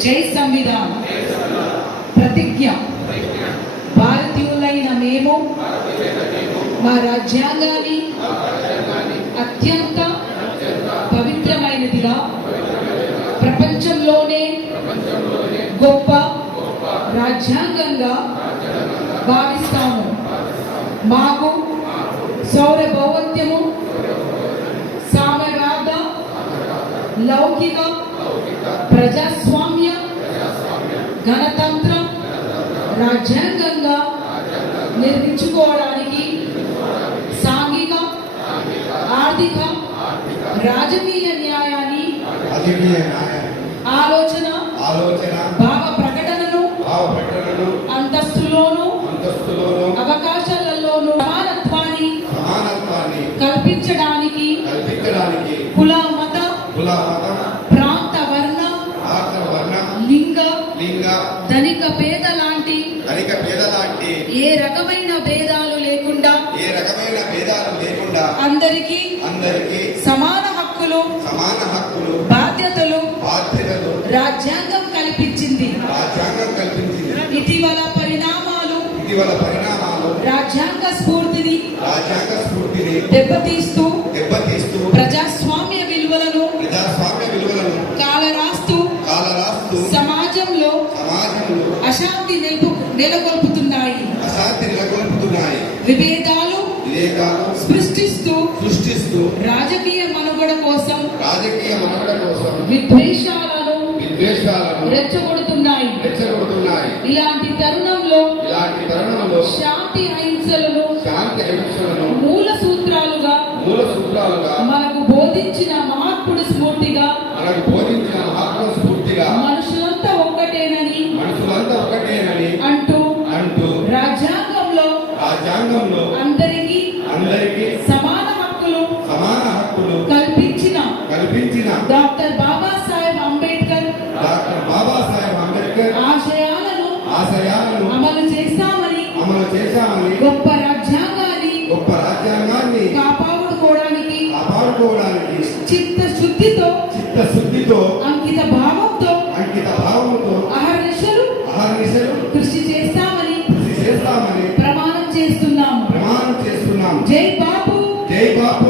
జై సంవిధాన్. ప్రతిజ్ఞ. భారతీయులైన మేము మా రాజ్యాంగాన్ని అత్యంత పవిత్రమైనదిగా ప్రపంచంలోనే గొప్ప రాజ్యాంగంగా భావిస్తాము. మాకు సౌరభౌవత్యము సామ్యవాద లౌకిక ప్రజాస్వామ్య గణతంత్రం రాజ్యాంగంగా నిర్మించుకోవడానికి సాంఘిక ఆర్థిక రాజకీయ న్యాయాన్ని ఆలోచన ఆలోచన భావ ప్రకటనను అంతస్తులోను అవకాశాలలోను సమానత్వాన్ని కల్పించడానికి కుల ధనిక పేద లాంటి ధనిక పేద లాంటి ఏ రకమైన భేదాలు లేకుండా ఏ రకమైన భేదాలు లేకుండా అందరికీ అందరికీ సమాన హక్కులు సమాన హక్కులు బాధ్యతలు బాధ్యతలు రాజ్యాంగం కల్పించింది. రాజ్యాంగం కల్పించింది. ఇటీవల పరిణామాలు ఇటీవల పరిణామాలు రాజ్యాంగ స్ఫూర్తిని రాజ్యాంగ స్ఫూర్తిని దెబ్బతీస్తూ దెబ్బతీస్తూ ప్రజాస్వామ్య విలువలను ప్రజాస్వామ్య విలువలను కాలరాస్తూ కాలరాస్తూ సమాజంలో సమాజంలో అశాంతి నెలకొల్పుతున్నాయి. అశాంతి నెలకొల్పుతున్నాయి. విభేదాలు సృష్టిస్తూ సృష్టిస్తూ రాజకీయ మనుగడ కోసం రాజకీయ మనుగడ కోసం విద్వేషాలను విద్వేషాలను రెచ్చగొడుతున్నాయి. రెచ్చగొడుతున్నాయి. ఇలాంటి తరుణంలో ఇలాంటి తరుణంలో శాంతి అహింసలను శాంతి అహింసలను మూల సూత్రాలుగా మూల సూత్రాలుగా మనకు బోధించిన మహాత్ముడి స్ఫూర్తిగా మనకు బోధించిన రాజ్యాంగంలో అందరికీ అందరికీ సమాన హక్కులు సమాన హక్కులు కల్పించిన కల్పించిన డాక్టర్ బాబాసాహెబ్ అంబేద్కర్ డాక్టర్ బాబాసాహెబ్ అంబేద్కర్ ఆశయాలను ఆశయాలను అమలు చేస్తామని అమలు చేశామని గొప్ప రాజ్యాంగాన్ని గొప్ప రాజ్యాంగాన్ని కాపాడుకోవడానికి కాపాడుకోవడానికి చిత్తశుద్ధితో చిత్తశుద్ధితో అంకిత జై బాపు జై బాపు